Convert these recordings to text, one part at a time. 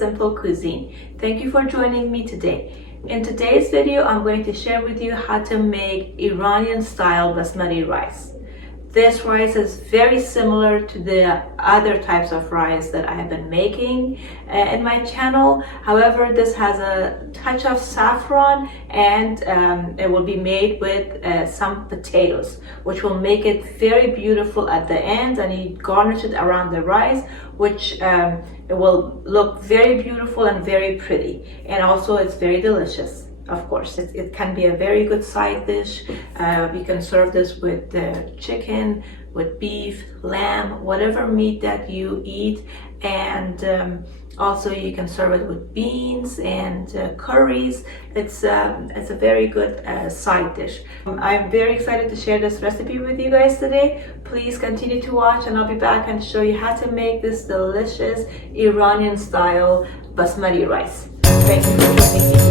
simple cuisine. Thank you for joining me today. In today's video, I'm going to share with you how to make Iranian style basmati rice. This rice is very similar to the other types of rice that I have been making in my channel. However, this has a touch of saffron, and it will be made with some potatoes, which will make it very beautiful at the end, and you garnish it around the rice, which it will look very beautiful and very pretty, and also it's very delicious. Of course, it can be a very good side dish. You can serve this with chicken, with beef, lamb, whatever meat that you eat, and also you can serve it with beans and curries. It's a very good side dish. I'm very excited to share this recipe with you guys today. Please continue to watch, and I'll be back and show you how to make this delicious Iranian style basmati rice. Thank you for joining me.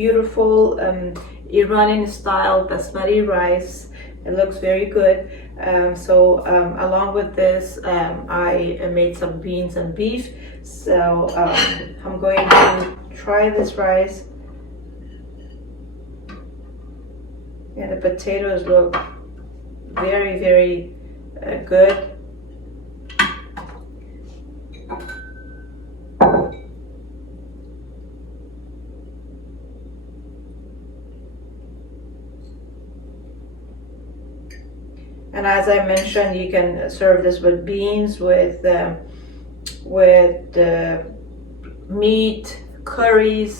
beautiful Iranian style basmati rice. It looks very good. Along with this, I made some beans and beef. So I'm going to try this rice. And the potatoes look very, very good. And as I mentioned, you can serve this with beans, with meat, curries,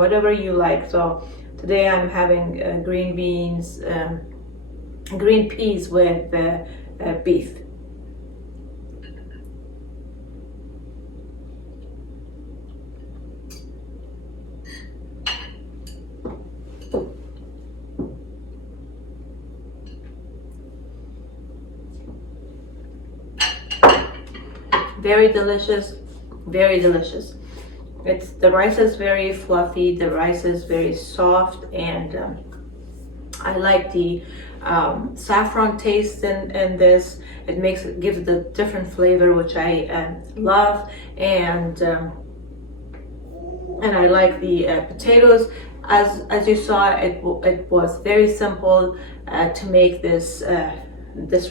whatever you like. So today I'm having green beans, green peas with beef. Very delicious, very delicious. The rice is very fluffy, the rice is very soft, and I like the saffron taste in this. It gives the different flavor, which I love, and I like the potatoes. As you saw, it was very simple to make this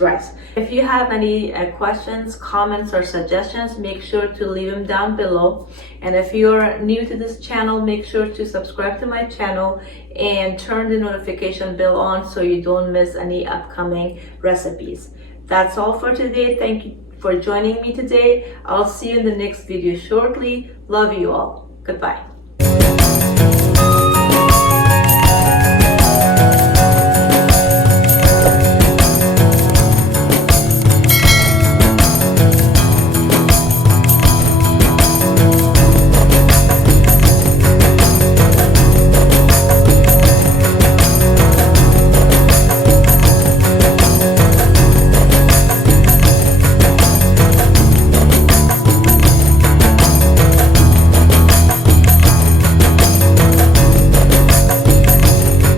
rice. If you have any questions, comments, or suggestions, make sure to leave them down below. And if you're new to this channel, make sure to subscribe to my channel and turn the notification bell on so you don't miss any upcoming recipes. That's all for today. Thank you for joining me today. I'll see you in the next video shortly. Love you all. Goodbye.